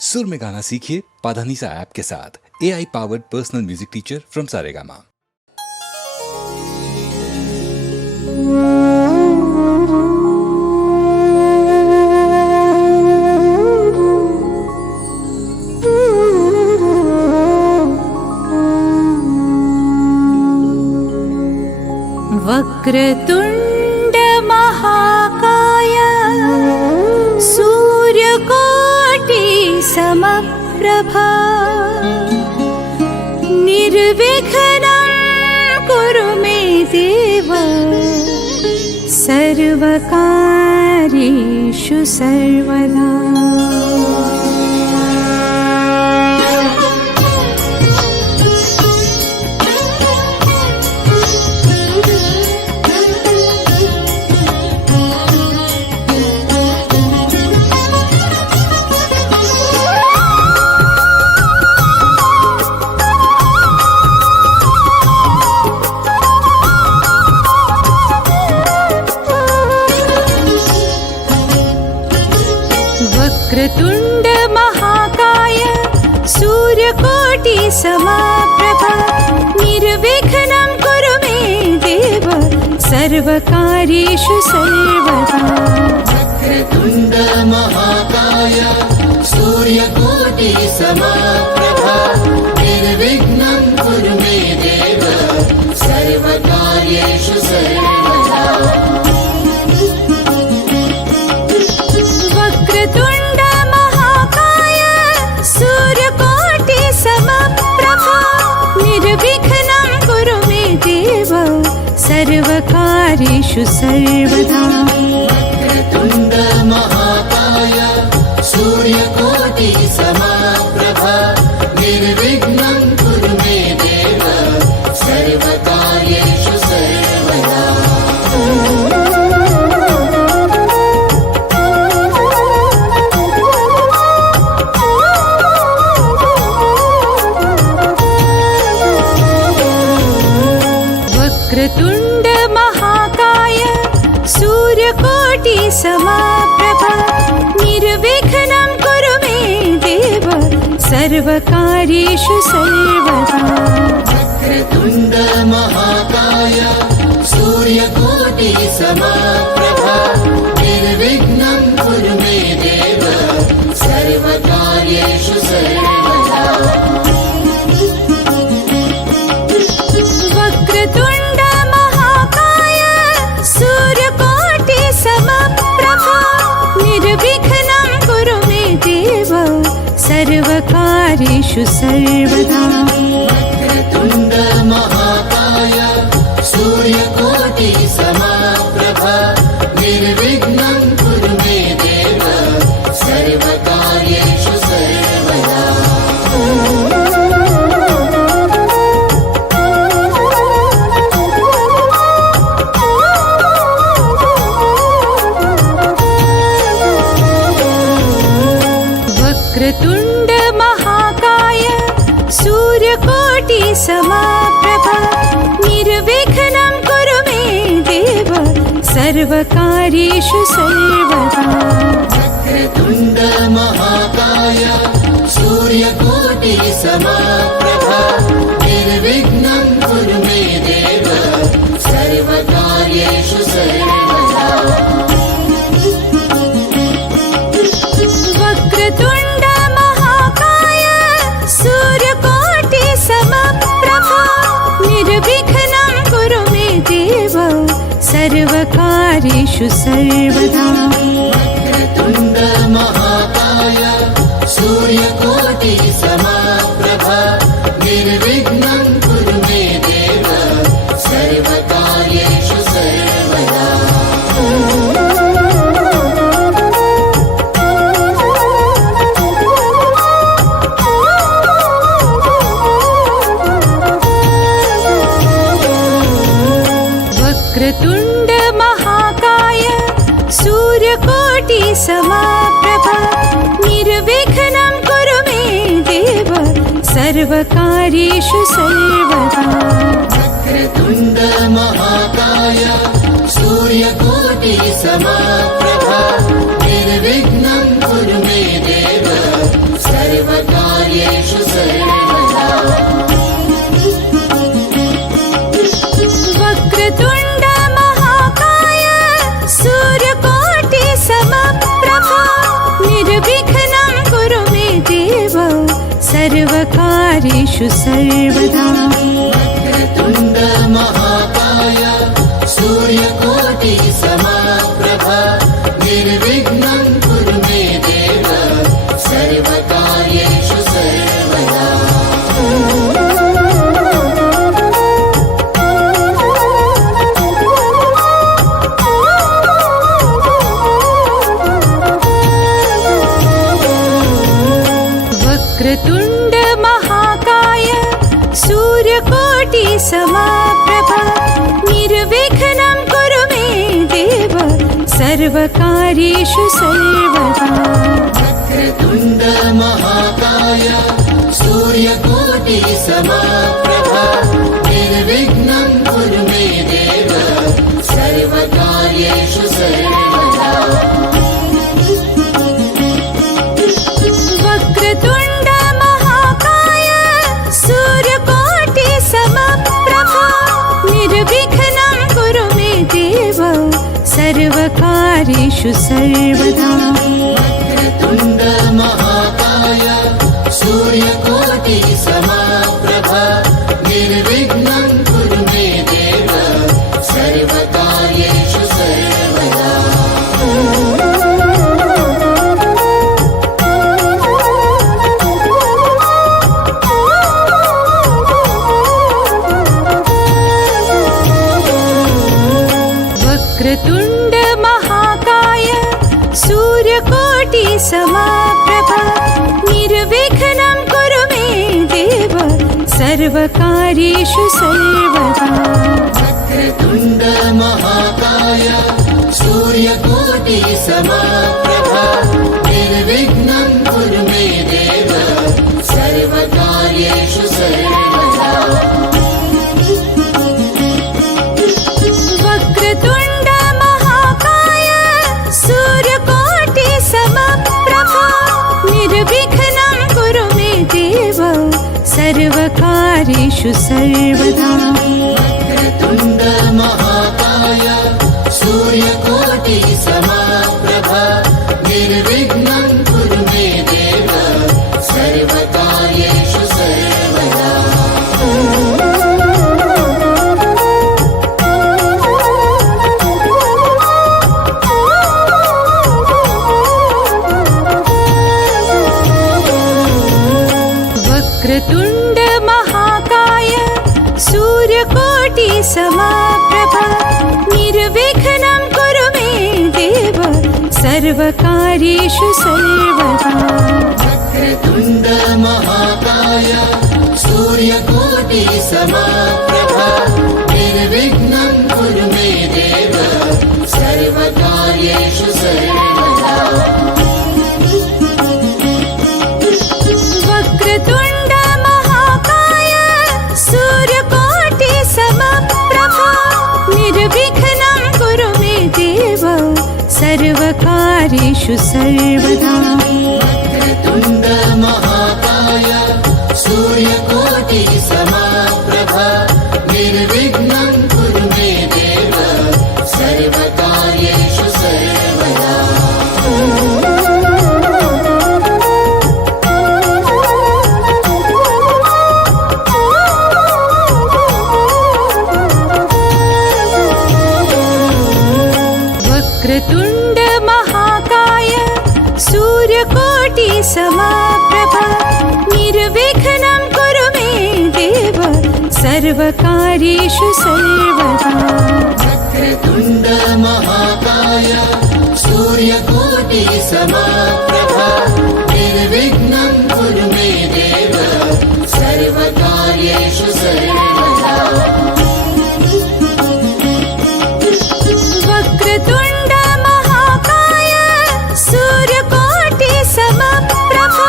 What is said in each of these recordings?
सुर में गाना सीखिए पाधानीसा ऐप के साथ। AI powered personal music teacher from Saregama. वक्रतुण्ड महाकाय सूर्यकोटि समप्रभा निर्विघ्नं कुरु मे देव सर्वकार्येषु सर्वदा। वक्रतुण्ड महाकाय सूर्यकोटि समप्रभा निर्विघ्नं कुरु मे देव सर्वकार्येषु सर्वदा। वक्रतुण्ड महाकाय सूर्यकोटि समप्रभा निर्विघ्नं कुरु मे देव सर्वकार्येषु सर्वदा। वक्रतुण्ड महाकाय सूर्यकोटि समप्रभा निर्विघ्नं कुरु मे देव सर्वकार्येषु सर्वदा। वक्रतुण्ड महाकाय सूर्यकोटि समप्रभा निर्विघ्नं कुरु मे देव सर्वकार्येषु सर्वदा। वक्रतुण्ड महाकाय सूर्यकोटि समप्रभा निर्विघ्नं कुरु मे देव सर्वकार्येषु सर्वदा। वक्रतुण्ड महाकाय सूर्यकोटि समप्रभा निर्विघ्नं कुरु मे देव सर्वकार्येषु सर्वदा। वक्रतुण्ड महाकाय सूर्यकोटि समप्रभा निर्विघ्नं कुरु मे देव सर्वकार्येषु सर्वदा। वक्रतुण्ड महाकाय सूर्यकोटि समप्रभा निर्विघ्नं कुरु मे देव सर्वकार्येषु सर्वदा। वक्रतुण्ड महाकाय सूर्यकोटि समप्रभा निर्विघ्नं कुरु मे देव सर्वकार्येषु सर्वदा। वक्रतुण्ड महाकाय सूर्यकोटि समप्रभा निर्विघ्नं कुरु मे देव सर्वकार्येषु सर्वदा। वक्रतुण्ड महाकाय सूर्यकोटि समप्रभा निर्विघ्नं कुरु मे देव सर्वकार्येषु सर्वदा। वक्रतुण्ड महाकाय सूर्यकोटि समप्रभा निर्विघ्नं कुरु मे देव सर्वकार्येषु सर्वदा। वक्रतुण्ड महाकाय सूर्यकोटि समप्रभा निर्विघ्नं कुरु मे देव सर्वकार्येषु सर्वदा। वक्रतुण्ड महाकाय सूर्यकोटि समप्रभा निर्विघ्नं कुरु मे देव कार्येषु सर्वदा वक्रतुण्ड महाकाय सूर्यकोटि समाप्रभा निर्विघ्नं कुरु मे देव सर्वकार्येषु सर्वदा वक्रतुण्ड महाकाय सूर्यकोटि समाप्रभा निर्विघ्नं कुरु मे देव सर्वकार्येषु सर्वदा वक्रतुण्ड महाकाय सूर्यकोटि समाप्रभा निर्विघ्नं कुरु मे देव सर्वकार्येषु सर्वदा वक्रतुण्ड महाकाय सूर्यकोटि समप्रभा निर्विघ्नं कुरु मे देव सर्वकार्येषु सर्वदा वक्रतुण्ड महाकाय सूर्यकोटि समाप्रभा निर्विघ्नं कुरु मे देव सर्वकार्येषु सर्वदा वक्रतुण्ड महाकाय सूर्यकोटि समाप्रभा निर्विघ्नं कुरु मे देव सर्वकार्येषु सर्वदा वक्रतुण्ड महाकाय सूर्यकोटि समाप्रभा निर्विघ्नं कुरु मे देव सर्वकार्येषु सर्वदा वक्रतुण्ड महाकाय सूर्यकोटि समप्रभा निर्विघ्नं कुरु मे देव सर्वकार्येषु सर्वदा वक्रतुण्ड महाकाय सूर्यकोटि समाप्रभा निर्विघ्नं कुरु मे देव सर्वकार्येषु सर्वदा वक्रतुण्ड महाकाय सूर्यकोटि समाप्रभा निर्विघ्नं कुरु मे देव सर्वकार्येषु सर्वदा वक्रतुण्ड महाकाय सूर्यकोटि समाप्रभा निर्विघ्नं कुरु मे देव सर्वकार्येषु सर्वदा वक्रतुण्ड महाकाय सूर्यकोटि समप्रभा निर्विघ्नं कुरु मे देव सर्वकार्येषु सर्वदा वक्रतुण्ड महाकाय सूर्यकोटि समाप्रभा निर्विघ्नं कुरु मे देव सर्वकार्येषु सर्वदा वक्रतुण्ड महाकाय सूर्यकोटि समाप्रभा निर्विघ्नं कुरु मे देव सर्वकार्येषु सर्वदा वक्रतुण्ड महाकाय सूर्यकोटि समाप्रभा निर्विघ्नं कुरु मे देव सर्वकार्येषु सर्वदा वक्रतुण्ड महाकाय सूर्यकोटि समप्रभा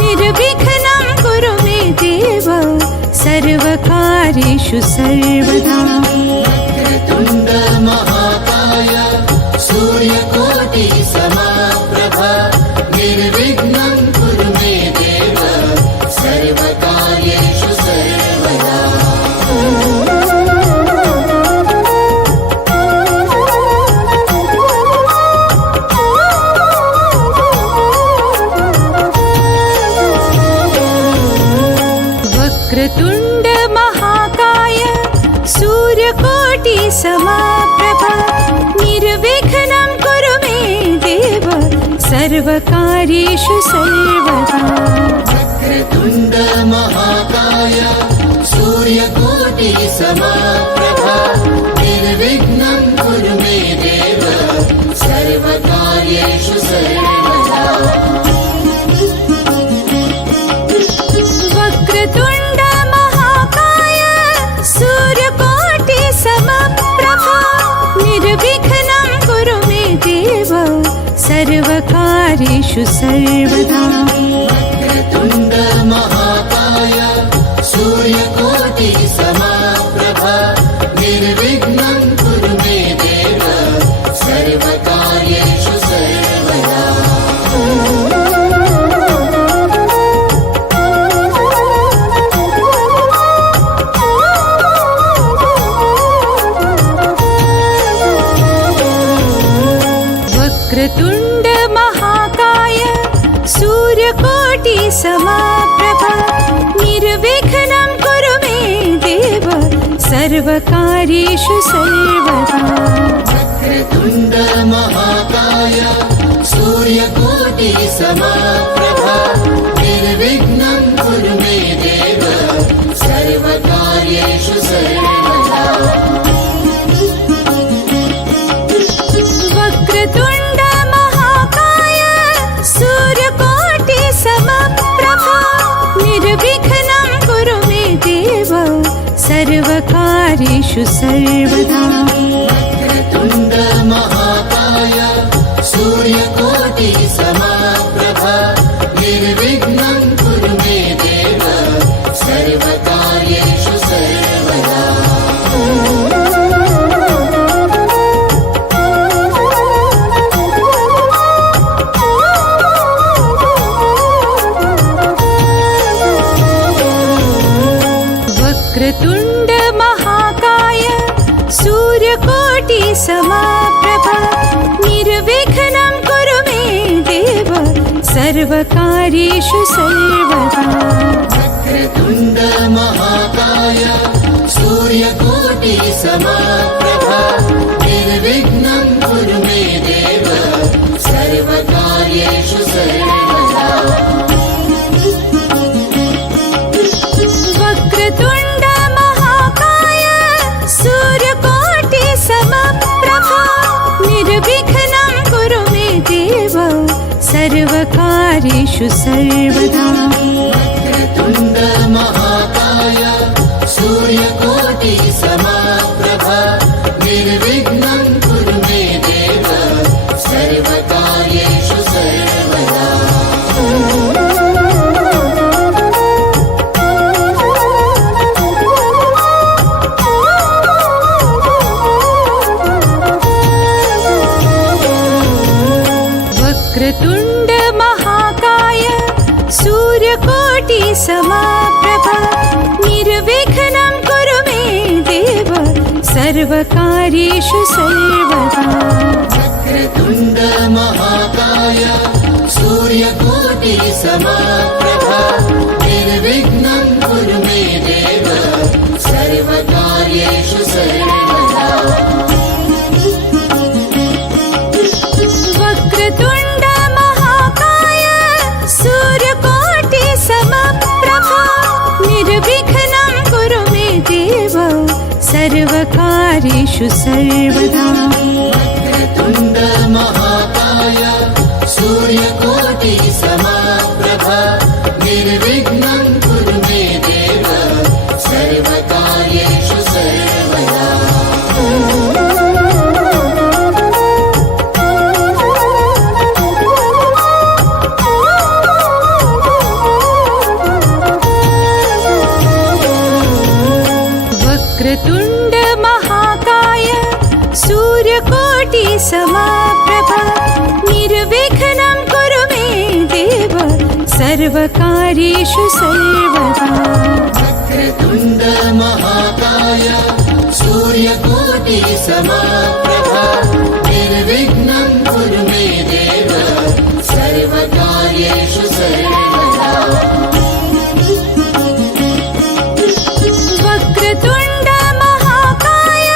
निर्विघ्नं कुरु मे देव सर्वकार्येषु सर्वदा वक्रतुण्ड महाकाय सूर्यकोटि समाप्रभा निर्विघ्नं कुरु मे देव सर्वकार्येषु सर्वदा समाप्रभा निर्विघ्नं कुरु मे देव सर्वकार्येषु सर्वदा वक्रतुण्ड महाकाय सूर्यकोटि समाप्रभा निर्विघ्नं कुरु मे देव सर्वकार्येषु सर्वदा वक्रतुण्ड महाकाय सूर्यकोटि समप्रभा निर्विघ्नं कुरु मे देव सर्वकार्येषु सर्वदा वक्रतुण्ड महाकाय सूर्यकोटि समाप्रभा निर्विघ्नं कुरु मे देव सर्वकार्येषु सर्वदा वक्रतुण्ड महाकाय सूर्यकोटि समाप्रभा निर्विघ्नं कुरु मे देव सर्वकार्येषु सर्वदा वक्रतुण्ड महाकाय सूर्यकोटि समाप्रभा निर्विघ्नं कुरु मे देव सर्वकार्येषु सर्वदा वक्रतुण्ड महाकाय सूर्यकोटि समप्रभा निर्विघ्नं कुरु मे देव सर्वकार्येषु सर्वदा वक्रतुण्ड महाकाय सूर्यकोटि समाप्रभा निर्विघ्नं कुरु मे देव सर्वकार्येषु सर्वदा वक्रतुण्ड महाकाय सूर्यकोटि समाप्रभा निर्विघ्नं कुरु मे देव सर्वकार्येषु सर्वदा वक्रतुण्ड महाकाय सूर्यकोटि समाप्रभा निर्विघ्नं कुरु मे देव सर्वकार्येषु सर्वदा वक्रतुण्ड महाकाय सूर्यकोटि समप्रभा निर्विघ्नं कुरु मे देव सर्वकार्येषु सर्वदा वक्रतुण्ड महाकाय सूर्यकोटि समाप्रभा निर्विघ्नं कुरु मे देव सर्वकार्येषु सर्वदा वक्रतुण्ड महाकाय सूर्यकोटि समाप्रभा निर्विघ्नं कुरु मे देव सर्वकार्येषु सर्वदा वक्रतुण्ड महाकाय सूर्यकोटि समाप्रभा निर्विघ्नं कुरु मे देव सर्वकार्येषु सर्वदा वक्रतुण्ड महाकाय सूर्यकोटि समप्रभा निर्विघ्नं कुरु मे देव सर्वकार्येषु सर्वदा वक्रतुण्ड महाकाय सूर्यकोटि समाप्रभा निर्विघ्नं कुरु मे देव सर्वकार्येषु सर्वदा वक्रतुण्ड महाकाय सूर्यकोटि समाप्रभा निर्विघ्नं कुरु मे देव सर्वकार्येषु सर्वदा वक्रतुण्ड महाकाय सूर्यकोटि समाप्रभा निर्विघ्नं कुरु मे देव सर्वकार्येषु सर्वदा वक्रतुण्ड महाकाय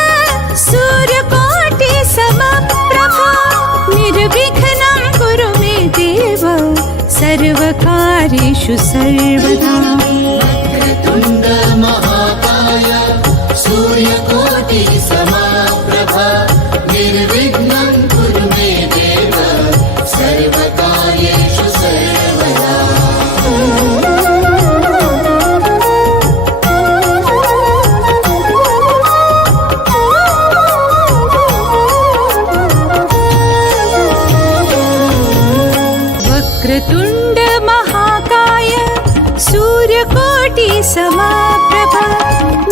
सर्वकार्येषु सर्वदा वक्रतुण्ड महाकाय सूर्यकोटि समाप्रभा निर्विघ्नं कुरु मे देव सर्वकार्येषु सर्वदा वक्रतुण्ड महाकाय सूर्यकोटि समाप्रभा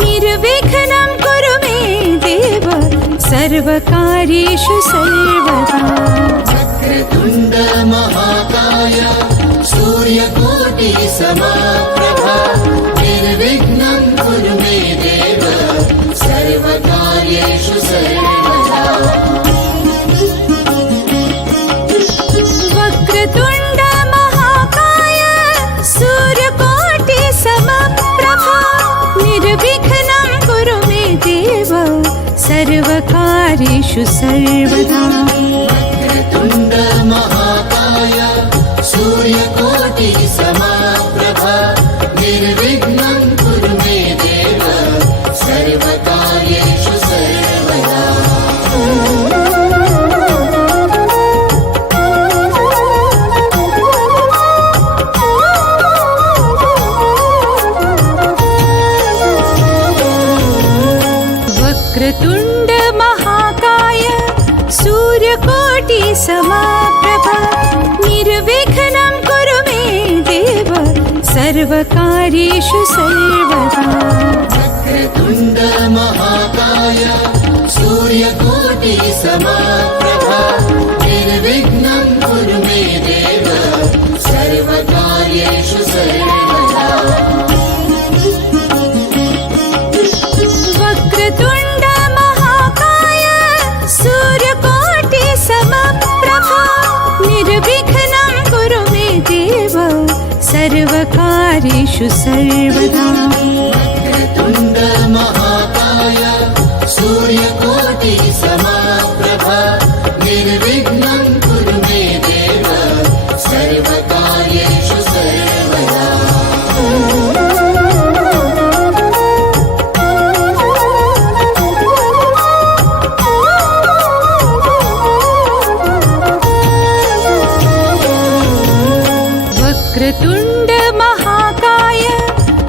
निर्विघ्नं कुरु मे देव सर्वकार्येषु सर्वदा वक्रतुण्ड महाकाय सूर्यकोटि समाप्रभा निर्विघ्नं कुरु मे देव सर्वकार्येषु सर्वदा वक्रतुण्ड महाकाय सूर्यकोटि समप्रभा निर्विघ्नं कुरु मे देव सर्वकार्येषु सर्वदा वक्रतुण्ड महाकाय सूर्यकोटि समाप्रभा निर्विघ्नं कुरु मे देव सर्वकार्येषु सर्वदा वक्रतुण्ड महाकाय सूर्यकोटि समाप्रभा निर्विघ्नं कुरु मे देव सर्वकार्येषु सर्वदा वक्रतुण्ड महाकाय सूर्यकोटि समाप्रभा निर्विघ्नं कुरु मे देव सर्वकार्येषु सर्वदा वक्रतुण्ड महाकाय सूर्यकोटि समप्रभा निर्विघ्नं कुरु मे देव सर्वकार्येषु सर्वदा वक्रतुण्ड महाकाय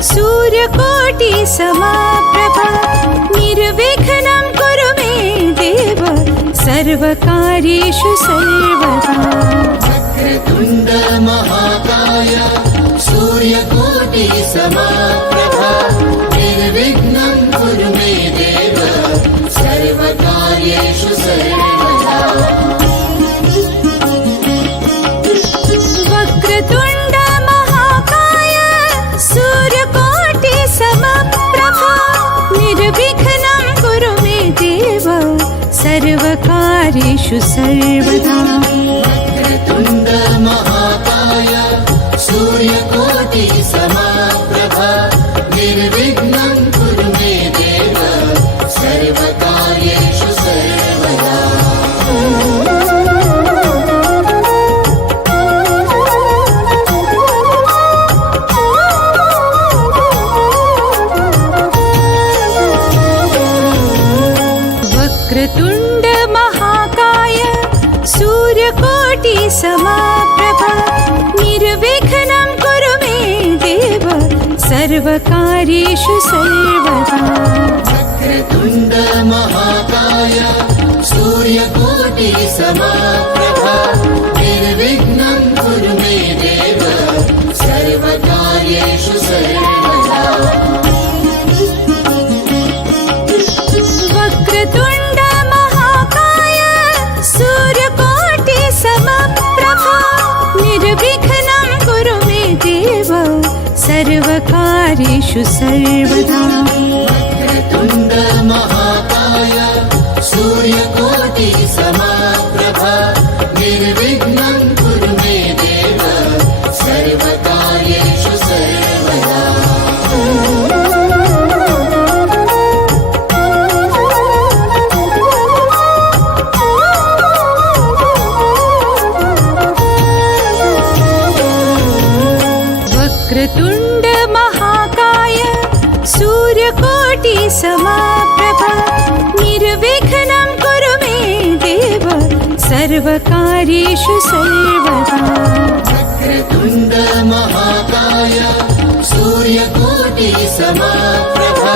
सूर्यकोटि समाप्रभा निर्विघ्नं कुरु मे देव सर्वकार्येषु सर्वदा वक्रतुण्ड महाकाय सूर्यकोटि समाप्रभा निर्विघ्नं कुरु मे देव सर्वकार्येषु सर्वदा वक्रतुण्ड महाकाय सूर्यकोटि समाप्रभा निर्विघ्नं कुरु मे देव सर्वकार्येषु सर्वदा वक्रतुण्ड महाकाय सूर्यकोटि समप्रभा निर्विघ्नं कुरु मे देव सर्वकार्येषु सर्वदा वक्रतुण्ड महाकाय सूर्यकोटि समाप्रभा निर्विघ्नं कुरु मे देव सर्वकार्येषु सर्वदा वक्रतुण्ड महाकाय सूर्यकोटि समाप्रभा निर्विघ्नं कुरु मे देव सर्वकार्येषु सर्वदा वक्रतुण्ड महाकाय सूर्यकोटि समाप्रभा निर्विघ्नं कुरु मे देव सर्वकार्येषु सर्वदा वक्रतुण्ड महाकाय सूर्यकोटि समप्रभा निर्विघ्नं कुरु मे देव सर्वकार्येषु सर्वदा वक्रतुण्ड महाकाय सूर्यकोटि समाप्रभा निर्विघ्नं कुरु मे देव सर्वकार्येषु सर्वदा वक्रतुण्ड महाकाय सूर्यकोटि समप्रभा निर्विघ्नं कुरु मे देव सर्वकार्येषु सर्वदा वक्रतुण्ड महाकाय सूर्यकोटि समप्रभा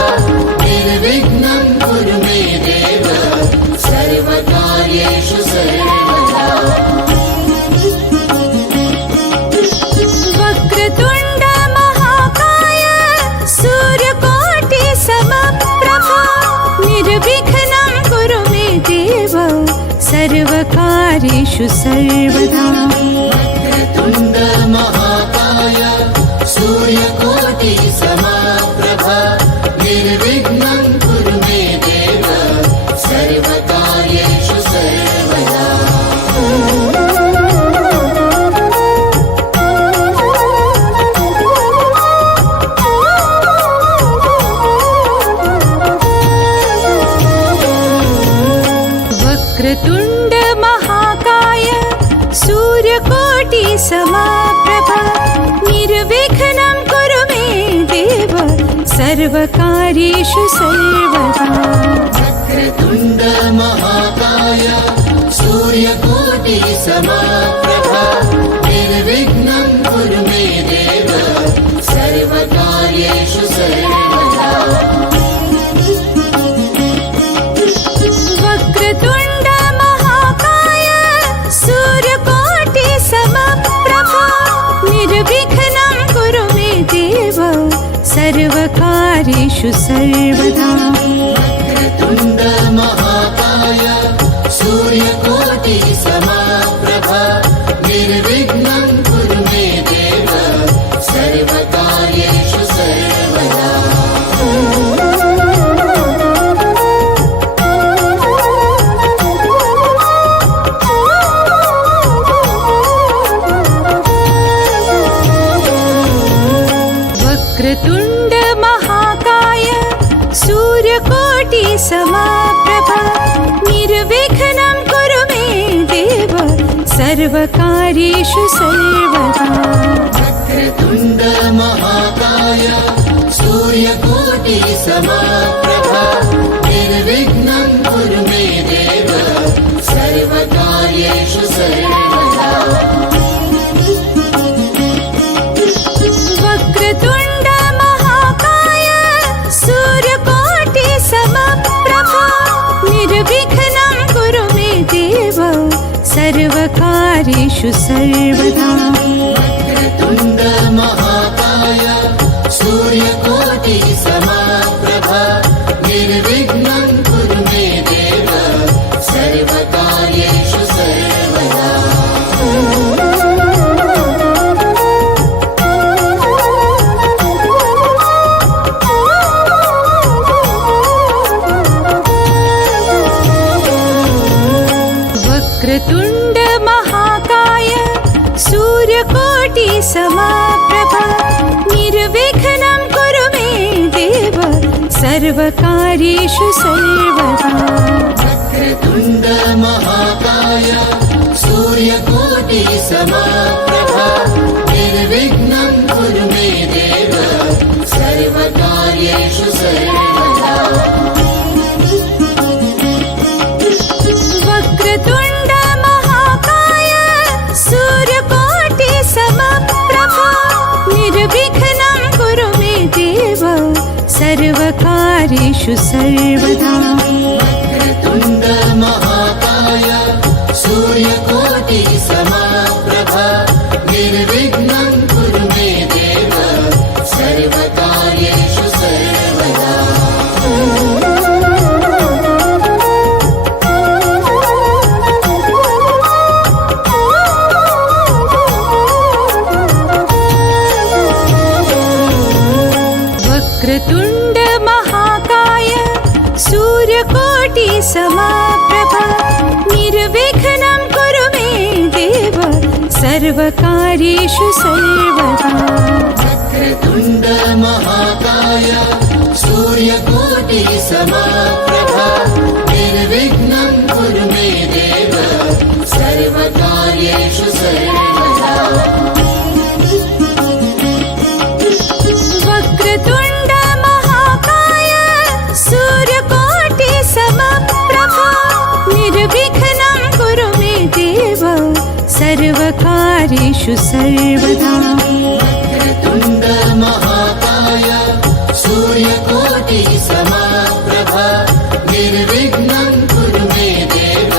निर्विघ्नं कुरु मे देव सर्वकार्येषु सर्वदा वक्रतुण्ड महाकाय सूर्यकोटि समप्रभा निर्विघ्नं कुरु मे देव सर्वकार्येषु सर्वदा वक्रतुण्ड महाकाय सूर्यकोटि समप्रभा निर्विघ्नं कुरु मे देव सर्वकार्येषु सर्वदा वक्रतुण्ड महाकाय सूर्यकोटि समप्रभा निर्विघ्नं कुरु मे देव सर्वकार्येषु सर्वदा वक्रतुण्ड महाकाय सूर्यकोटि समप्रभा निर्विघ्नं कुरु मे देव सर्वकार्येषु सर्वदा वक्रतुण्ड महाकाय सूर्यकोटि समप्रभा निर्विघ्नं कुरु मे देव सर्वकार्येषु सर्वदा वक्रतुण्ड महाकाय सूर्यकोटि समप्रभा निर्विघ्नं कुरु मे देव सर्वकार्येषु सर्वदा वक्रतुण्ड महाकाय सूर्यकोटि समप्रभा निर्विघ्नं कुरु मे देव सर्वकार्येषु सर्वदा वक्रतुण्ड महाकाय सूर्यकोटि समप्रभा निर्विघ्नं कुरु मे देव सर्वकार्येषु सर्वदा वक्रतुण्ड महाकाय सूर्यकोटि समप्रभा निर्विघ्नं कुरु मे देव सर्वकार्येषु सर्वदा वक्रतुण्ड महाकाय सूर्यकोटि समप्रभा निर्विघ्नं कुरु मे देव सर्वकार्येषु सर्वदा वक्रतुण्ड महाकाय सूर्यकोटि समप्रभा निर्विघ्नं कुरु मे देव सर्वकार्येषु सर्वदा वक्रतुण्ड महाकाय सूर्यकोटि समप्रभा निर्विघ्नं कुरु मे देव सर्वकार्येषु सर्वदा वक्रतुण्ड महाकाय सूर्यकोटि समप्रभा निर्विघ्नं कुरु मे देव सर्वकार्येषु सर्वदा वक्रतुण्ड महाकाय सूर्यकोटि समप्रभा निर्विघ्नं कुरु मे देव सर्वकार्येषु सर्वदा वक्रतुण्ड महाकाय सूर्यकोटि समप्रभा निर्विघ्नं कुरु मे देव सर्वकार्येषु सर्वदा वक्रतुण्ड महाकाय सूर्यकोटि समप्रभा निर्विघ्नं कुरु मे देव सर्वकार्येषु सर्वदा सर्वकार्येषु सर्वदा वक्रतुण्ड महाकाय सूर्यकोटि समप्रभा निर्विघ्नं कुरु मे देव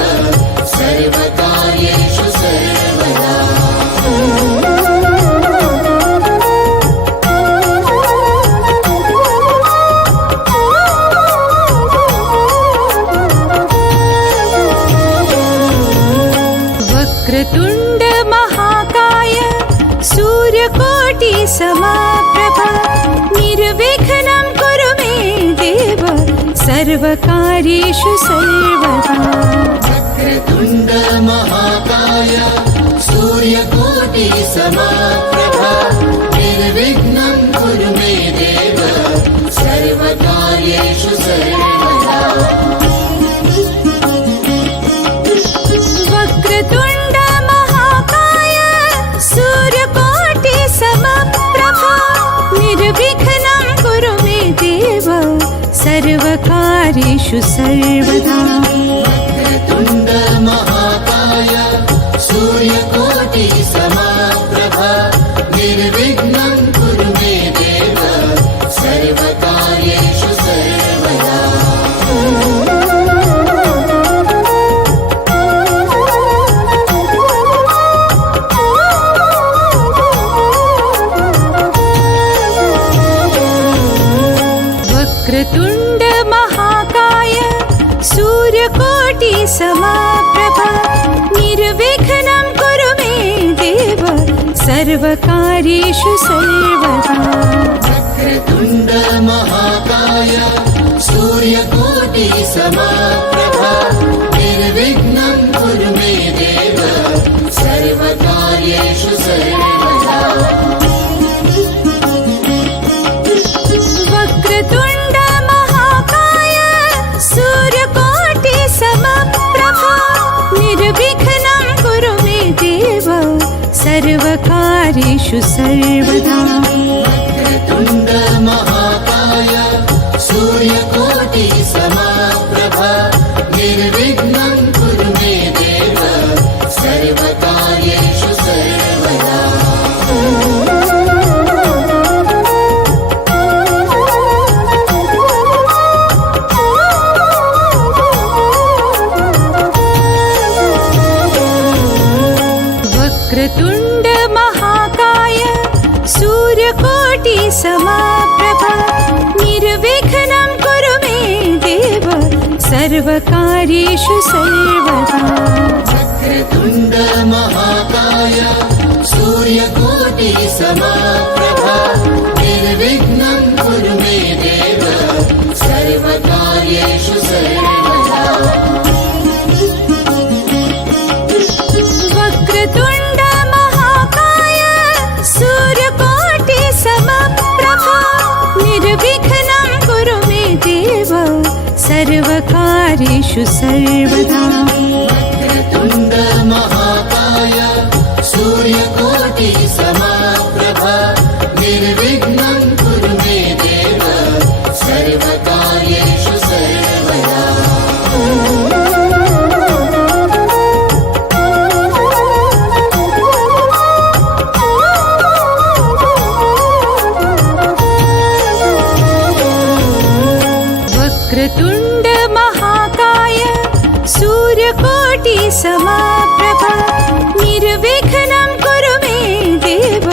सर्वकार्येषु सर्वदा वक्रतुण्ड महाकाय सूर्यकोटि समप्रभा निर्विघ्नं कुरु मे देव सर्वकार्येषु सर्वदा वक्रतुण्ड महाकाय सूर्यकोटि समप्रभा निर्विघ्नं कुरु मे देव सर्वकार्येषु सर्वदा वक्रतुण्ड महाकाय सूर्यकोटि समप्रभा निर्विघ्नं कुरु मे देव सर्वकार्येषु सर्वदा वक्रतुण्ड महाकाय सूर्यकोटि समप्रभा निर्विघ्नं कुरु मे देव सर्वकार्येषु सर्वदा वक्रतुण्ड महाकाय सूर्यकोटि समप्रभा निर्विघ्नं कुरु मे देव सर्वकार्येषु सर्वदा वक्रतुण्ड महाकाय सूर्यकोटि समप्रभा निर्विघ्नं कुरु मे देव सर्वकार्येषु सर्वदा वक्रतुण्ड महाकाय सूर्यकोटि समप्रभा निर्विघ्नं कुरु मे देव सर्वकार्येषु सर्वदा वक्रतुण्ड महाकाय सूर्यकोटि समप्रभा निर्विघ्नं कुरु मे देव सर्वकार्येषु सर्वदा वक्रतुण्ड महाकाय सूर्यकोटि समप्रभा निर्विघ्नं कुरु मे देव सर्वकार्येषु सर्वदा वक्रतुण्ड महाकाय सूर्यकोटि समप्रभा निर्विघ्नं कुरु मे देव सर्वकार्येषु सर्वदा वक्रतुण्ड महाकाय सूर्यकोटि समप्रभा निर्विघ्नं कुरु मे देव सर्वकार्येषु सर्वदा वक्रतुण्ड महाकाय सूर्यकोटि समप्रभा निर्विघ्नं कुरु मे देव सर्वकार्येषु सर्वदा वक्रतुण्ड महाकाय सूर्यकोटि समप्रभा निर्विघ्नं कुरु मे देव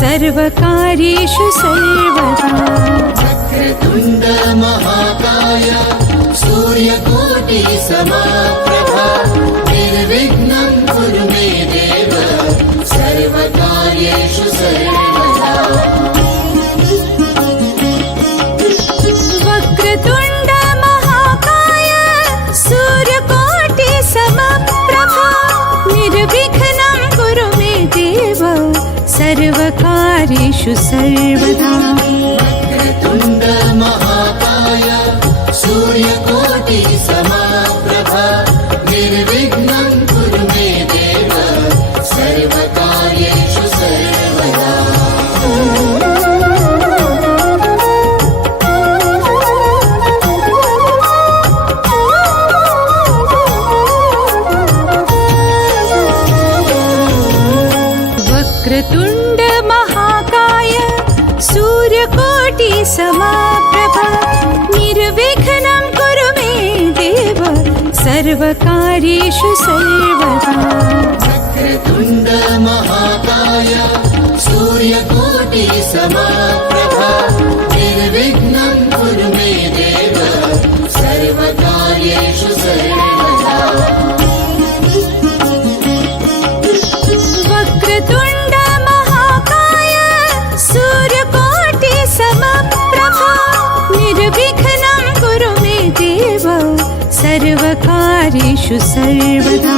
सर्वकार्येषु सर्वदा वक्रतुण्ड महाकाय सूर्यकोटि समप्रभा निर्विघ्नं कुरु मे देव सर्वकार्येषु सर्वदा वक्रतुण्ड महाकाय सूर्यकोटि समप्रभा निर्विघ्नं कुरु मे देव सर्वकार्येषु सर्वदा वक्रतुण्ड महाकाय सूर्यकोटि समप्रभा निर्विघ्नं कुरु मे देव सर्वकार्येषु सर्वदा सर्वकार्येषु सर्वदा वक्रतुण्ड महाकाय सूर्यकोटि समप्रभा निर्विघ्नं कुरु मे देव सर्वकार्येषु सर्वदा वक्रतुण्ड महाकाय सूर्यकोटि समप्रभा निर्विघ्नं कुरु मे देव सर्वकार्येषु सर्वदा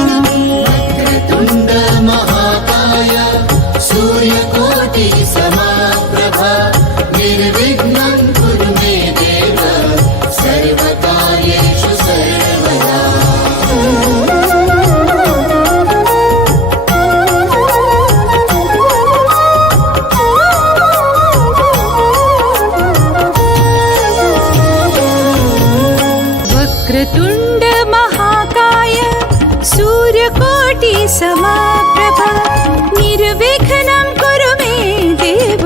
वक्रतुण्ड महाकाय सूर्यकोटि समप्रभा निर्विघ्नं कुरु मे देव सर्वकार्येषु सर्वदा वक्रतुण्ड महाकाय सूर्यकोटि समप्रभा निर्विघ्नं कुरु मे देव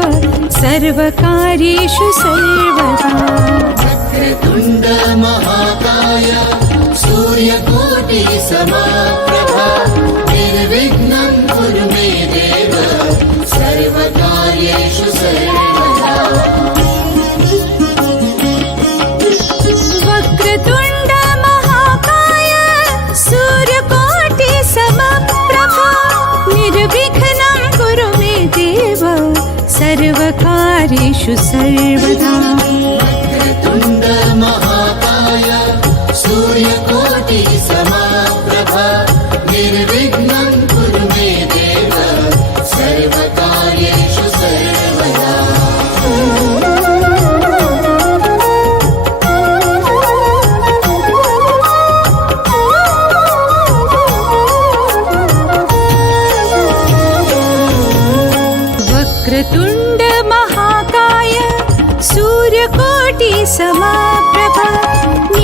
सर्वकार्येषु सर्वदा वक्रतुण्ड महाकाय सूर्यकोटि समप्रभा निर्विघ्नं कुरु मे देव सर्वकार्येषु सर्वदा वक्रतुण्ड महाकाय सूर्यकोटि समप्रभा निर्विघ्नं कुरु मे देव सर्वकार्येषु सर्वदा वक्रतुण्ड महाकाय सूर्यकोटि समप्रभा निर्विघ्नं कुरु मे देव सर्वकार्येषु सर्वदा वक्रतुण्ड महाकाय सूर्यकोटि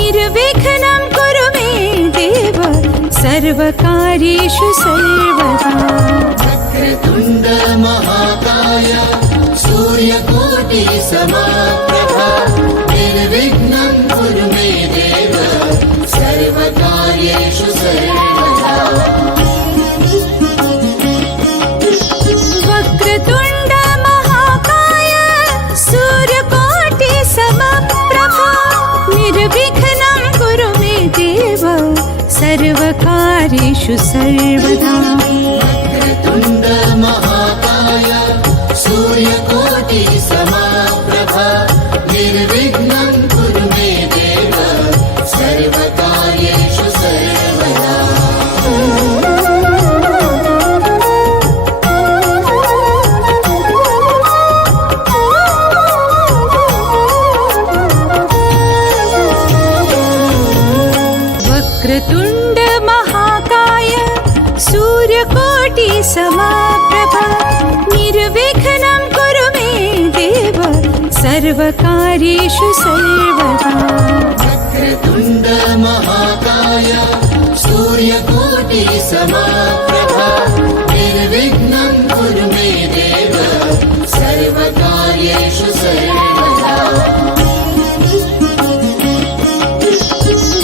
समप्रभा निर्विघ्नं कुरु मे देव सर्वकार्येषु सर्वदा वक्रतुण्ड महाकाय सूर्यकोटि समप्रभा निर्विघ्नं कुरु मे देव सर्वकार्येषु सर्वदा वक्रतुण्ड महाकाय सूर्यकोटि समप्रभा निर्विघ्नं कुरु मे देव सर्वकार्येषु सर्वदा वक्रतुण्ड महाकाय सूर्यकोटि समप्रभा निर्विघ्नं कुरु मे देव सर्वकार्येषु सर्वदा वक्रतुण्ड महाकाय सूर्यकोटि समप्रभा निर्विघ्नं कुरु मे देव सर्वकार्येषु सर्वदा वक्रतुण्ड महाकाय सूर्यकोटि समप्रभा निर्विघ्नं कुरु मे देव सर्वकार्येषु सर्वदा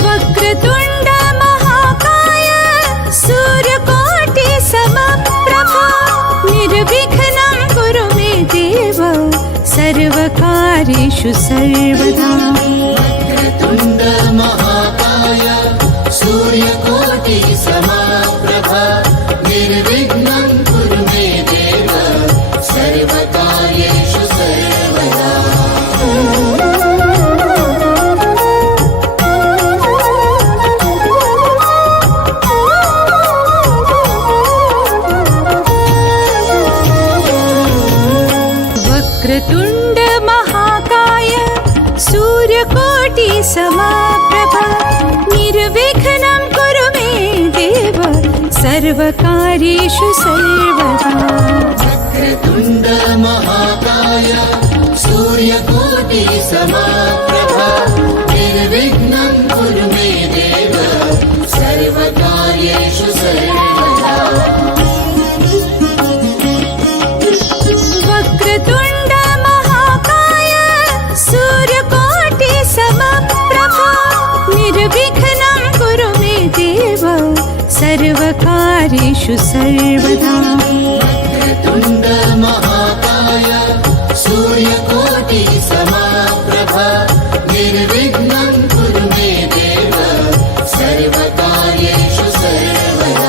वक्रतुण्ड महाकाय सूर्यकोटि समप्रभा निर्विघ्नं कुरु मे देव सर्वकार्येषु सर्वदा वक्रतुण्ड महाकाय सूर्यकोटि समप्रभा निर्विघ्नं कुरु मे देव सर्वकार्येषु सर्वदा वक्रतुण्ड महाकाय सूर्यकोटि समप्रभा निर्विघ्नं कुरु मे देव सर्वकार्येषु सर्वदा वक्रतुण्ड महाकाय सूर्यकोटि समप्रभा निर्विघ्नं कुरु मे देव सर्वकार्येषु सर्वदा वक्रतुण्ड महाकाय सूर्यकोटि समप्रभा निर्विघ्नं कुरु मे देव सर्वकार्येषु सर्वदा वक्रतुण्ड महाकाय सूर्यकोटि समप्रभा निर्विघ्नं कुरु मे देव सर्वकार्येषु सर्वदा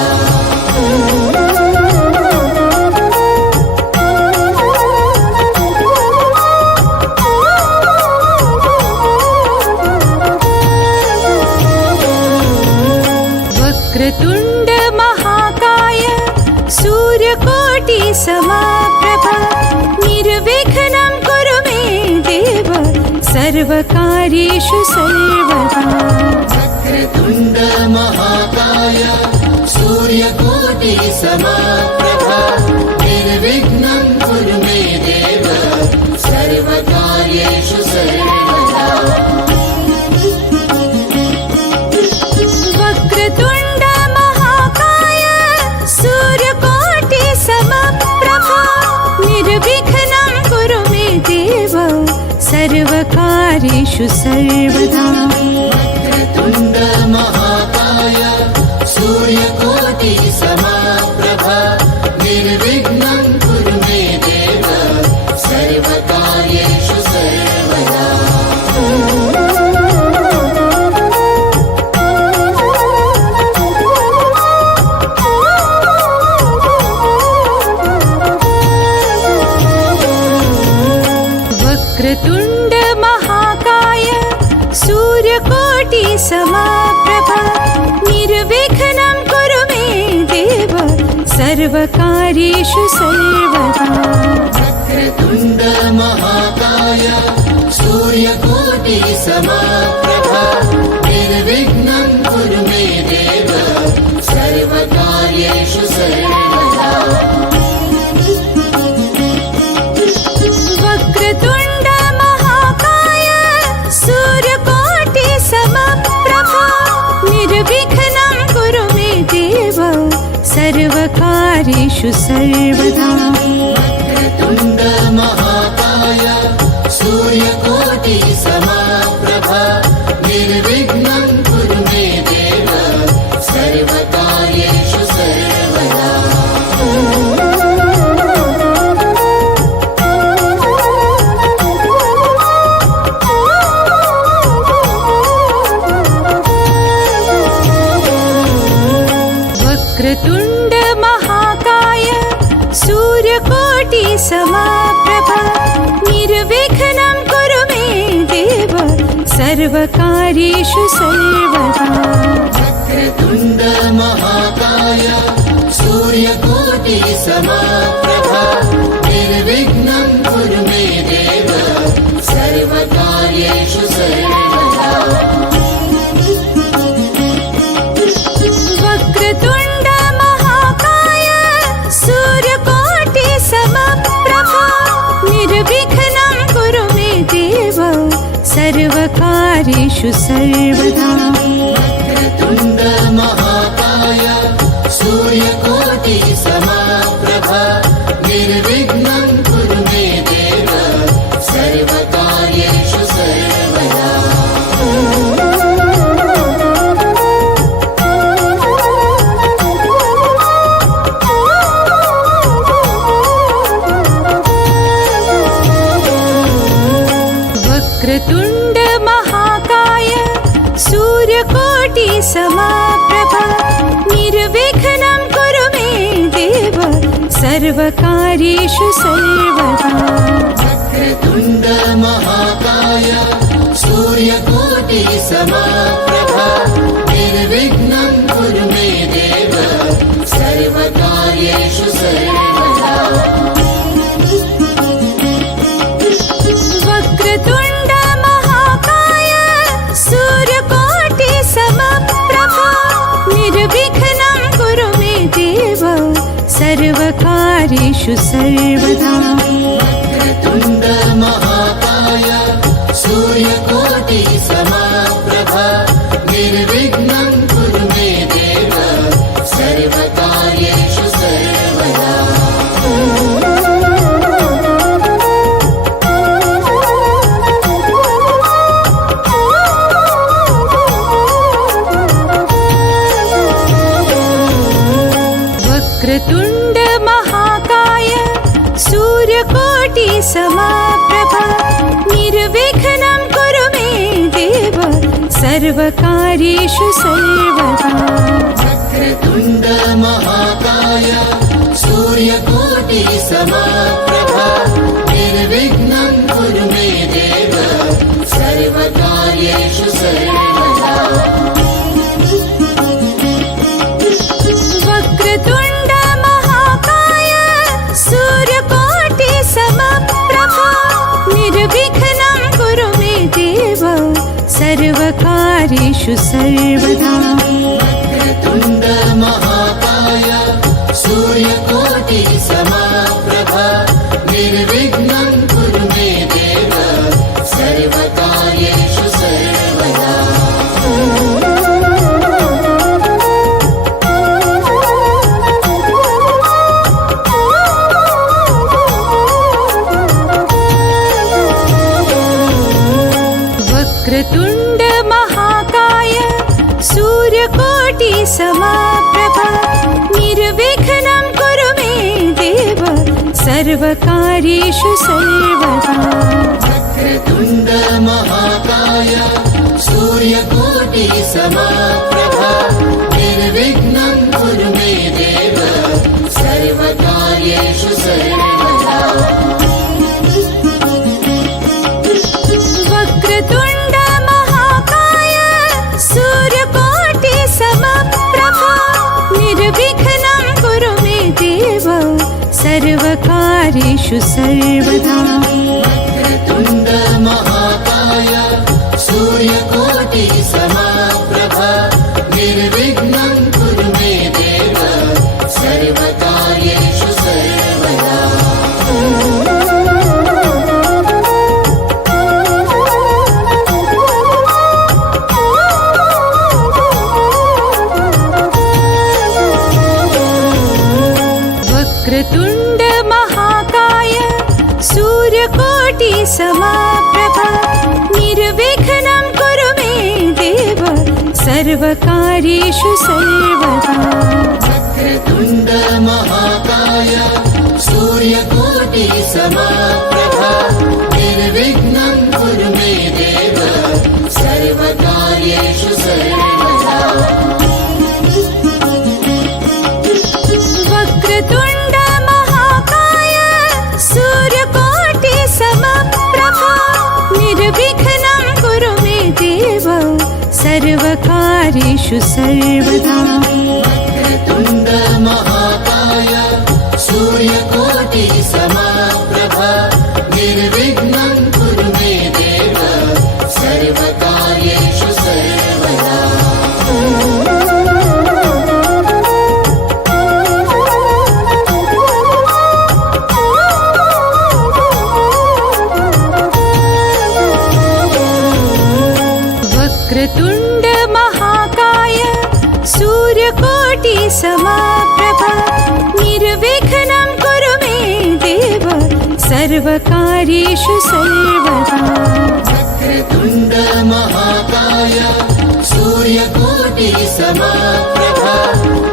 वक्रतुण्ड महाकाय सूर्यकोटि समप्रभा निर्विघ्नं कुरु मे देव सर्वकार्येषु सर्वदा वक्रतुण्ड महाकाय सूर्यकोटि समप्रभा निर्विघ्नं कुरु मे देव सर्वकार्येषु सर्वदा वक्रतुण्ड महाकाय सूर्यकोटि समप्रभा निर्विघ्नं कुरु मे देव सर्वकार्येषु सर्वदा वक्रतुण्ड महाकाय सूर्यकोटि समप्रभा निर्विघ्नं कुरु मे देव सर्वकार्येषु सर्वदा वक्रतुण्ड महाकाय सूर्यकोटि समप्रभा निर्विघ्नं कुरु मे देव सर्वकार्येषु सर्वदा वक्रतुण्ड महाकाय सूर्यकोटि समप्रभा निर्विघ्नं कुरु मे देव सर्वकार्येषु सर्वदा वक्रतुण्ड महाकाय सूर्यकोटि समप्रभा निर्विघ्नं कुरु मे देव सर्वकार्येषु सर्वदा वक्रतुण्ड महाकाय सूर्यकोटि समप्रभा निर्विघ्नं कुरु मे देव सर्वकार्येषु सर्वदा वक्रतुण्ड महाकाय सूर्यकोटि समप्रभा निर्विघ्नं कुरु मे देव सर्वकार्येषु सर्वदा वक्रतुण्ड महाकाय सूर्यकोटि समप्रभा निर्विघ्नं कुरु मे देव सर्वकार्येषु सर्वदा वक्रतुण्ड महाकाय सूर्यकोटि समप्रभा निर्विघ्नं कुरु मे देव सर्वकार्येषु सर्वदा वक्रतुण्ड महाकाय सूर्यकोटि समप्रभा निर्विघ्नं कुरु मे देव सर्वकार्येषु सर्वदा वक्रतुण्ड महाकाय सूर्यकोटि समप्रभा निर्विघ्नं कुरु मे देव सर्वकार्येषु सर्वदा वक्रतुण्ड महाकाय सूर्यकोटि समप्रभा निर्विघ्नं कुरु मे देव सर्वकार्येषु सर्वदा वक्रतुण्ड महाकाय सूर्यकोटि समप्रभा निर्विघ्नं कुरु मे देव सर्वकार्येषु सर्वदा वक्रतुण्ड महाकाय सूर्यकोटि समप्रभा निर्विघ्नं कुरु मे देव सर्वकार्येषु सर्वदा सर्वकार्येषु सर्वदा वक्रतुण्ड महाकाय सूर्यकोटि समप्रभा निर्विघ्नं कुरु मे देव सर्वकार्येषु सर्वदा वक्रतुण्ड महाकाय सूर्यकोटि समप्रभा निर्विघ्नं कुरु मे देव सर्वकार्येषु सर्वदा वक्रतुण्ड महाकाय सूर्यकोटि समप्रभा निर्विघ्नं कुरु मे देव सर्वकार्येषु सर्वदा वक्रतुण्ड महाकाय सूर्यकोटि समप्रभा निर्विघ्नं कुरु मे देव सर्वकार्येषु सर्वदा वक्रतुण्ड महाकाय सूर्यकोटि समप्रभा निर्विघ्नं कुरु मे देव सर्वकार्येषु सर्वदा वक्रतुण्ड महाकाय सूर्यकोटि समप्रभा निर्विघ्नं कुरु मे देव सर्वकार्येषु सर्वदा वक्रतुण्ड महाकाय सूर्यकोटि समप्रभा निर्विघ्नं कुरु मे देव सर्वकार्येषु सर्वदा वक्रतुण्ड महाकाय सूर्यकोटि समप्रभा निर्विघ्नं कुरु मे देव सर्वकार्येषु सर्वदा वक्रतुण्ड महाकाय सूर्यकोटि समप्रभा निर्विघ्नं कुरु मे देव सर्वकार्येषु सर्वदा वक्रतुण्ड महाकाय सूर्यकोटि समप्रभा निर्विघ्नं कुरु मे देव सर्वकार्येषु सर्वदा वक्रतुण्ड महाकाय सूर्यकोटि समप्रभा निर्विघ्नं कुरु मे देव सर्वकार्येषु सर्वदा वक्रतुण्ड महाकाय सूर्यकोटि समप्रभा निर्विघ्नं कुरु मे देव सर्वकार्येषु सर्वदा वक्रतुण्ड महाकाय सूर्यकोटि समप्रभा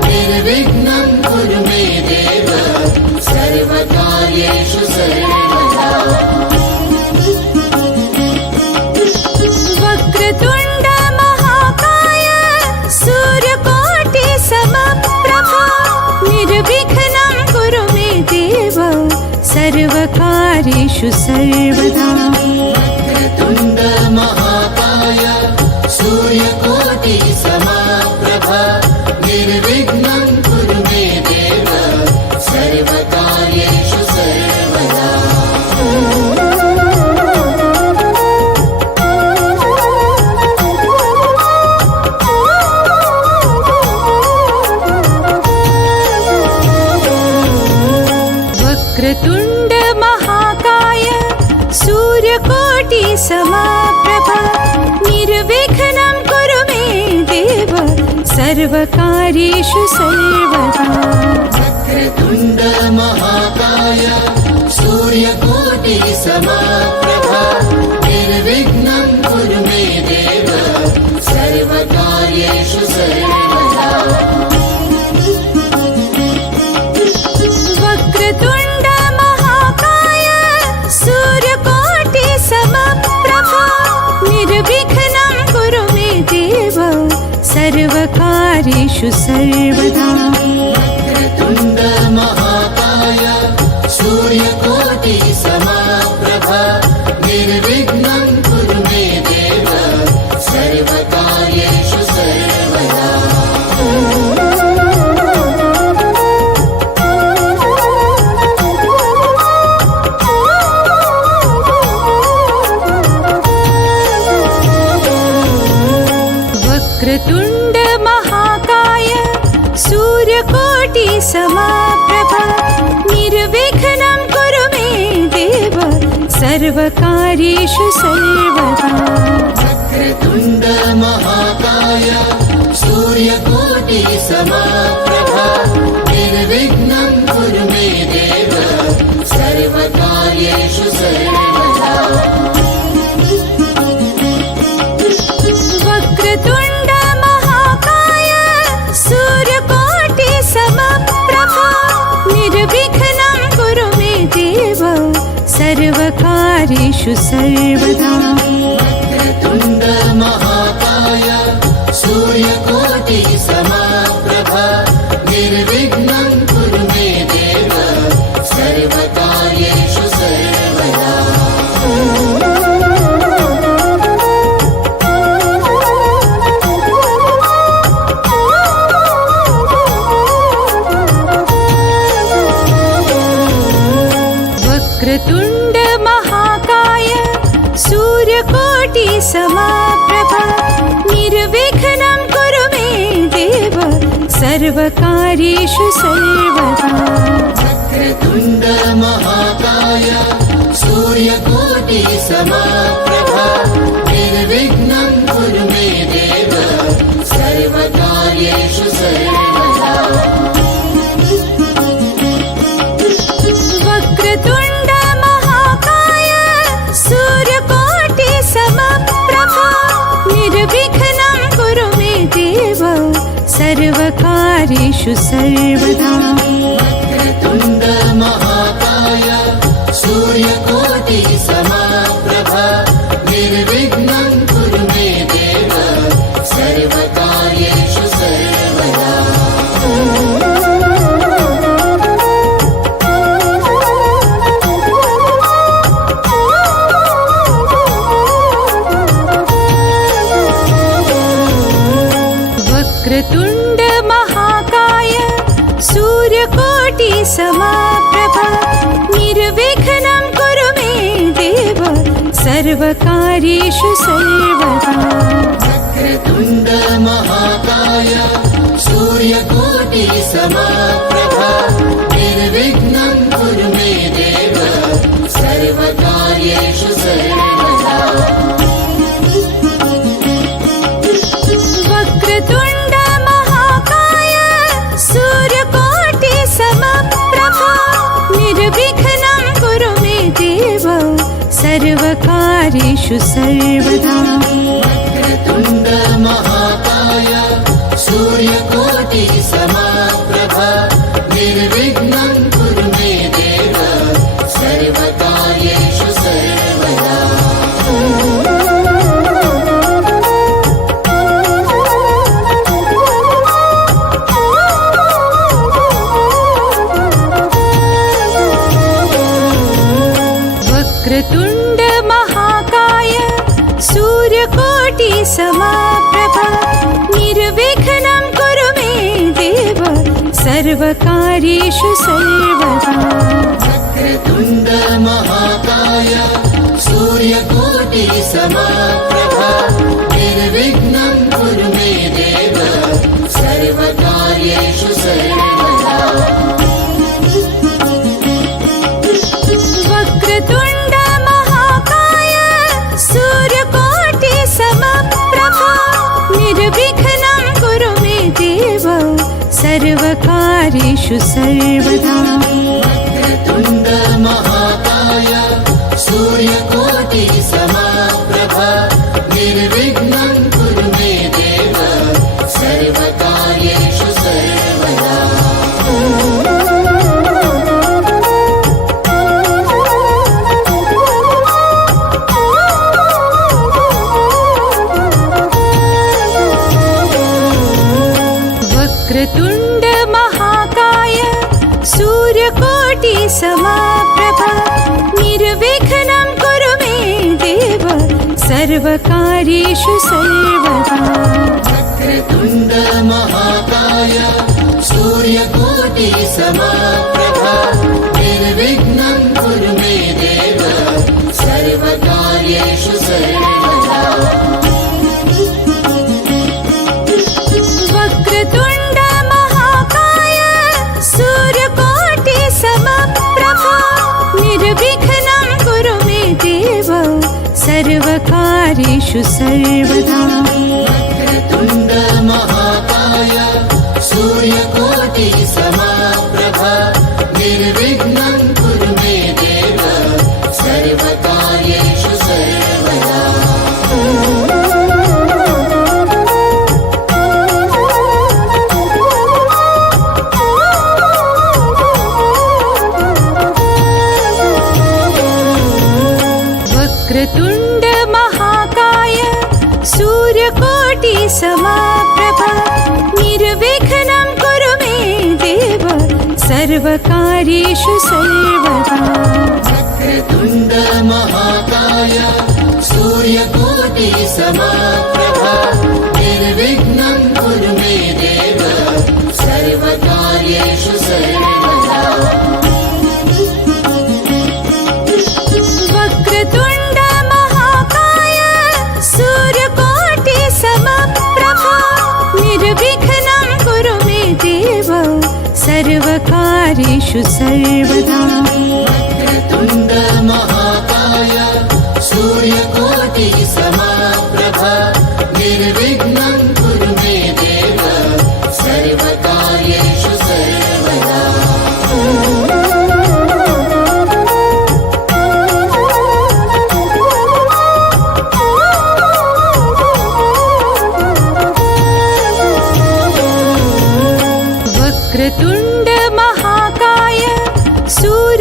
निर्विघ्नं कुरु मे देव सर्वकार्येषु सर्वदा वक्रतुण्ड महाकाय सूर्यकोटि समप्रभा निर्विघ्नं कुरु मे देव सर्वकार्येषु सर्वदा वक्रतुण्ड महाकाय सूर्यकोटि समप्रभा निर्विघ्नं कुरु मे देव सर्वकार्येषु सर्वदा वक्रतुण्ड महाकाय सूर्यकोटि समप्रभा निर्विघ्नं कुरु मे देव सर्वकार्येषु सर्वदा वक्रतुण्ड महाकाय सूर्यकोटि समप्रभा निर्विघ्नं कुरु मे देव सर्वकार्येषु सर्वदा वक्रतुण्ड महाकाय सूर्यकोटि समप्रभा निर्विघ्नं कुरु मे सर्वकार्येषु सर्वदा वक्रतुण्ड महाकाय सूर्यकोटि समाप्रभा निर्विघ्नं कुरु मे देव सर्वकार्येषु सर्वदा वक्रतुण्ड महाकाय सूर्यकोटि समाप्रभा निर्विघ्नं कुरु मे देव सर्वकार्येषु सर्वदा वक्रतुण्ड महाकाय सूर्यकोटि समाप्रभा निर्विघ्नं कुरु मे देव सर्वकार्येषु सर्वदा वक्रतुण्ड महाकाय सूर्यकोटि समप्रभा निर्विघ्नं कुरु मे देव सर्वकार्येषु सर्वदा वक्रतुण्ड महाकाय सूर्यकोटि समाप्रभा निर्विघ्नं कुरु मे देव सर्वकार्येषु सर्वदा वक्रतुण्ड महाकाय सूर्यकोटि समाप्रभा निर्विघ्नं कुरु मे देव सर्वकार्येषु सर्वदा वक्रतुण्ड महाकाय सूर्यकोटि समाप्रभा निर्विघ्नं कुरु मे देव सर्वकार्येषु सर्वदा वक्रतुण्ड महाकाय सूर्यकोटि समप्रभा निर्विघ्नं कुरु मे देव सर्वकार्येषु सर्वदा वक्रतुण्ड महाकाय सूर्यकोटि समाप्रभा निर्विघ्नं कुरु मे देव सर्वकार्येषु सर्वदा वक्रतुण्ड महाकाय सूर्यकोटि समाप्रभा निर्विघ्नं कुरु मे देव सर्वकार्येषु सर्वदा वक्रतुण्ड महाकाय सूर्यकोटि समाप्रभा निर्विघ्नं कुरु मे देव सर्वकार्येषु सर्वदा वक्रतुण्ड महाकाय सूर्यकोटि समप्रभा निर्विघ्नं कुरु मे देव सर्वकार्येषु सर्वदा वक्रतुण्ड महाकाय सूर्यकोटि समाप्रभा निर्विघ्नं कुरु मे देव सर्वकार्येषु सर्वदा वक्रतुण्ड महाकाय सूर्यकोटि समाप्रभा निर्विघ्नं कुरु मे देव सर्वकार्येषु सर्वदा वक्रतुण्ड महाकाय सूर्यकोटि समाप्रभा निर्विघ्नं कुरु मे देव सर्वकार्येषु सर्वदा वक्रतुण्ड महाकाय सूर्यकोटि समप्रभा निर्विघ्नं कुरु मे देव सर्वकार्येषु सर्वदा वक्रतुण्ड महाकाय सूर्यकोटि समाप्रभा निर्विघ्नं कुरु मे देव सर्वकार्येषु सर्वदा वक्रतुण्ड महाकाय सूर्यकोटि समप्रभा निर्विघ्नं कुरु मे देव सर्वकार्येषु सर्वदा वक्रतुण्ड महाकाय सूर्यकोटि समप्रभा निर्विघ्नं कुरु मे देव सर्वकार्येषु सर्वदा वक्रतुण्ड महाकाय सूर्यकोटि समप्रभा निर्विघ्नं कुरु मे देव सर्वकार्येषु सर्वदा वक्रतुण्ड महाकाय सूर्यकोटि समप्रभा निर्विघ्नं कुरु मे देव सर्वकार्येषु सर्वदा वक्रतुण्ड महाकाय सूर्यकोटि समप्रभा निर्विघ्नं कुरु मे देव सर्वकार्येषु सर्वदा वक्रतुण्ड महाकाय सूर्यकोटि समप्रभा निर्विघ्नं कुरु मे देव सर्वकार्येषु सर्वदा वक्रतुण्ड महाकाय सूर्यकोटि समप्रभा निर्विघ्नं कुरु मे देव सर्वकार्येषु सर्वदा वक्रतुण्ड महाकाय सूर्यकोटि समप्रभा निर्विघ्नं कुरु मे देव सर्वकार्येषु सर्वदा वक्रतुण्ड महाकाय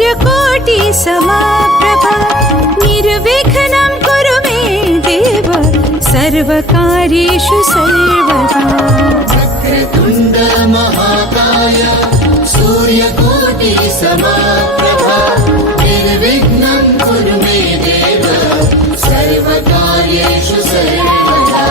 सूर्यकोटि समप्रभा निर्विघ्नं कुरु मे देव सर्वकार्येषु सर्वदा वक्रतुण्ड महाकाय सूर्यकोटि समप्रभा निर्विघ्नं कुरु मे देव सर्वकार्येषु सर्वदा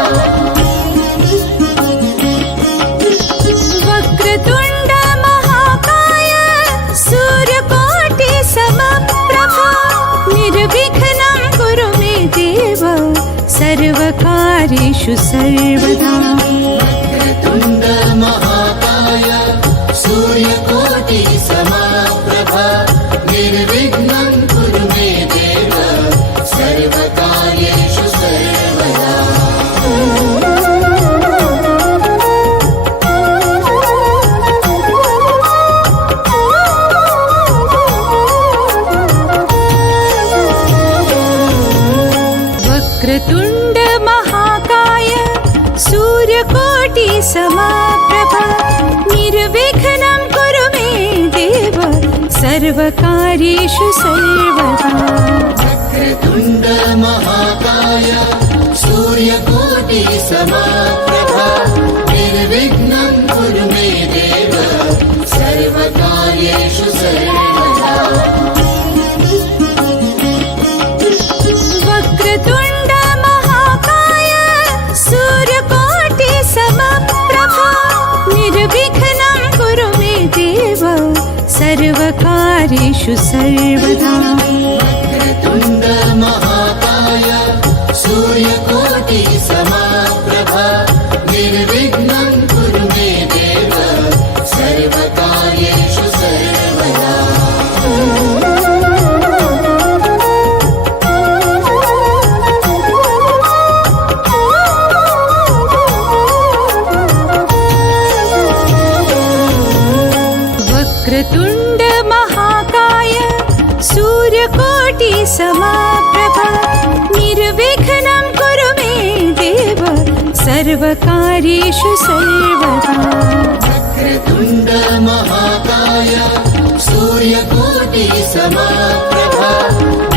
वक्रतुण्ड महाकाय सूर्यकोटि समप्रभा निर्विघ्नं कुरु मे देव सर्वकार्येषु सर्वदा वक्रतुण्ड महाकाय सूर्यकोटि समप्रभा निर्विघ्नं कुरु मे देव सर्वकार्येषु सर्वदा वक्रतुण्ड महाकाय सूर्यकोटि समप्रभा निर्विघ्नं कुरु मे देव सर्वकार्येषु सर्वदा वक्रतुण्ड महाकाय सूर्यकोटि समप्रभा निर्विघ्नं कुरु मे देव सर्वकार्येषु सर्वदा वक्रतुण्ड महाकाय सूर्यकोटि समप्रभा निर्विघ्नं कुरु मे देव सर्वकार्येषु सर्वदा वक्रतुण्ड महाकाय सूर्यकोटि समप्रभा निर्विघ्नं कुरु मे देव सर्वकार्येषु सर्वदा वक्रतुण्ड महाकाय सूर्यकोटि समप्रभा निर्विघ्नं कुरु मे देव सर्वकार्येषु सर्वदा वक्रतुण्ड महाकाय सूर्यकोटि समप्रभा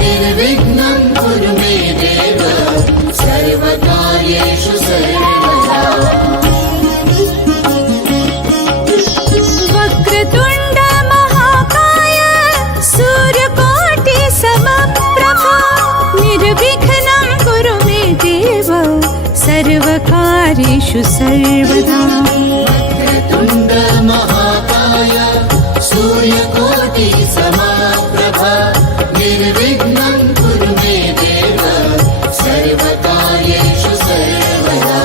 निर्विघ्नं कुरु मे देव सर्वकार्येषु सर्वदा सर्वकार्येषु सर्वदा वक्रतुण्ड महाकाय सूर्यकोटि समाप्रभा निर्विघ्नं कुरु मे देव सर्वकार्येषु सर्वदा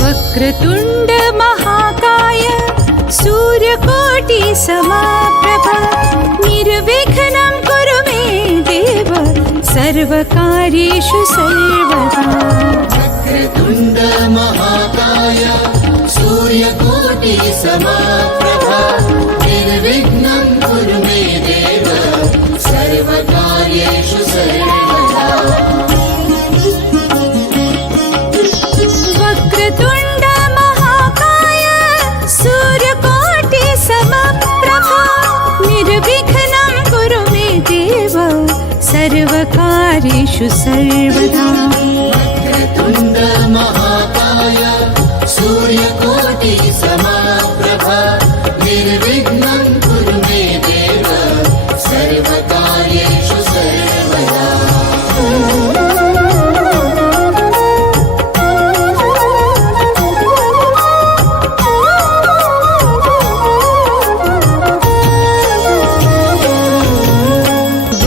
वक्रतुण्ड महाकाय सूर्यकोटि समाप्रभा निर्विघ्नं कुरु मे देव सर्वकार्येषु सर्वदा वक्रतुण्ड महाकाय सूर्यकोटि समाप्रभा निर्विघ्नं कुरु मे देव सर्वकार्येषु सर्वदा वक्रतुण्ड महाकाय सूर्यकोटि समप्रभा निर्विघ्नं कुरु मे देव सर्वकार्येषु सर्वदा वक्रतुण्ड महाकाय सूर्यकोटि समाप्रभा निर्विघ्नं कुरु मे देव सर्वकार्येषु सर्वदा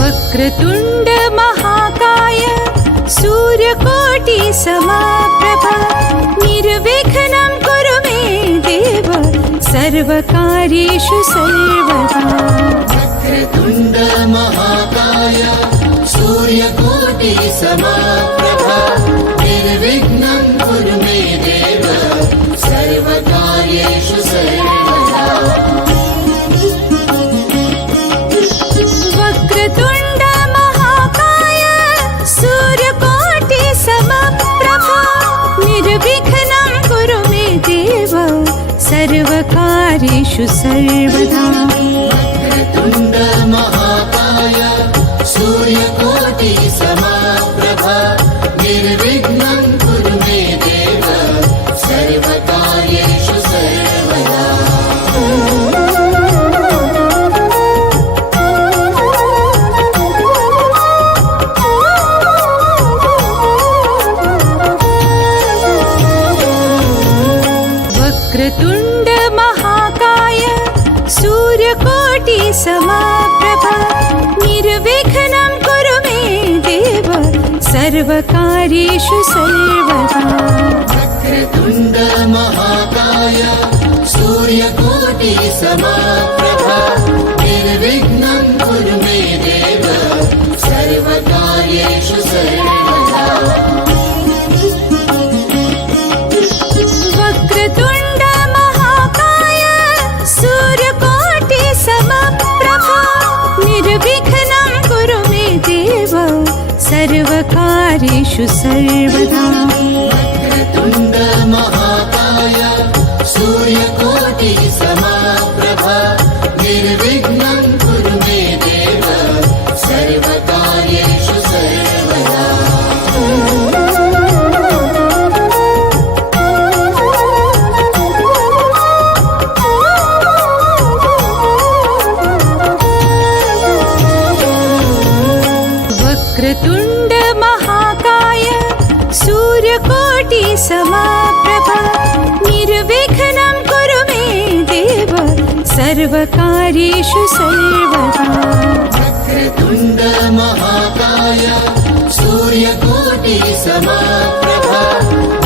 वक्रतुण्ड महाकाय सूर्यकोटि समाप्रभा निर्विघ्नं कुरु मे देव सर्वकार्येषु सर्वदा वक्रतुण्ड महाकाय सूर्यकोटि समाप्रभा निर्विघ्नं कुरु मे देव सर्वकार्येषु सर्वदा वक्रतुण्ड महाकाय सूर्यकोटि समप्रभा निर्विघ्नं कुरु मे देव सर्वकार्येषु सर्वदा वक्रतुण्ड महाकाय सूर्यकोटि समाप्रभा निर्विघ्नं कुरु मे देव सर्वकार्येषु सर्वदा वक्रतुण्ड महाकाय सूर्यकोटि समाप्रभा निर्विघ्नं कुरु मे देव सर्वकार्येषु सर्वदा वक्रतुण्ड महाकाय सूर्यकोटि समाप्रभा निर्विघ्नं कुरु मे देव सर्वकार्येषु सर्वदा वक्रतुण्ड महाकाय सूर्यकोटि समप्रभा निर्विघ्नं कुरु मे देव सर्वकार्येषु सर्वदा वक्रतुण्ड महाकाय सूर्यकोटि समाप्रभा निर्विघ्नं कुरु मे देव सर्वकार्येषु सर्वदा वक्रतुण्ड महाकाय सूर्यकोटि समाप्रभा निर्विघ्नं कुरु मे देव सर्वकार्येषु सर्वदा वक्रतुण्ड महाकाय सूर्यकोटि समाप्रभा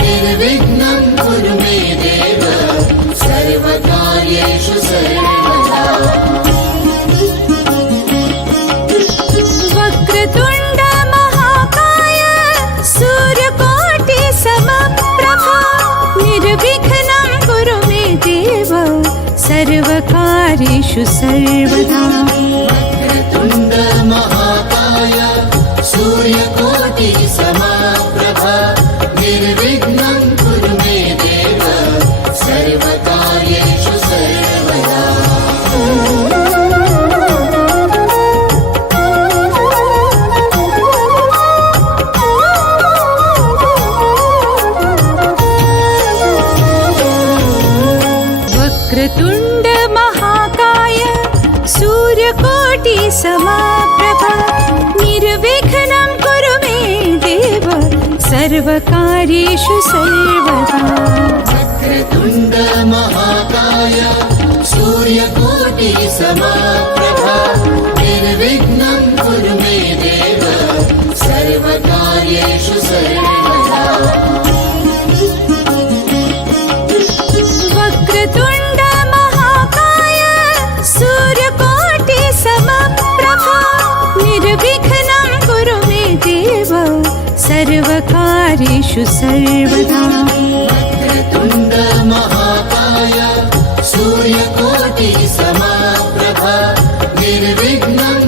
निर्विघ्नं कुरु मे देव सर्वकार्येषु सर्वदा वक्रतुण्ड महाकाय सूर्यकोटि समप्रभा निर्विघ्नं कुरु मे देव सर्वकार्येषु सर्वदा वक्रतुण्ड महाकाय सूर्यकोटि समाप्रभा निर्विघ्नं कुरु मे देव सर्वकार्येषु सर्वदा वक्रतुण्ड महाकाय सूर्यकोटि समप्रभा निर्विघ्नं कुरु मे देव सर्वकार्येषु सर्वदा वक्रतुण्ड महाकाय सूर्यकोटि समप्रभा निर्विघ्नं कुरु मे देव सर्वकार्येषु सर्वदा वक्रतुण्ड महाकाय सूर्यकोटि समप्रभा निर्विघ्नं कुरु मे देव सर्वकार्येषु सर्वदा वक्रतुण्ड महाकाय सूर्यकोटि समप्रभा निर्विघ्नं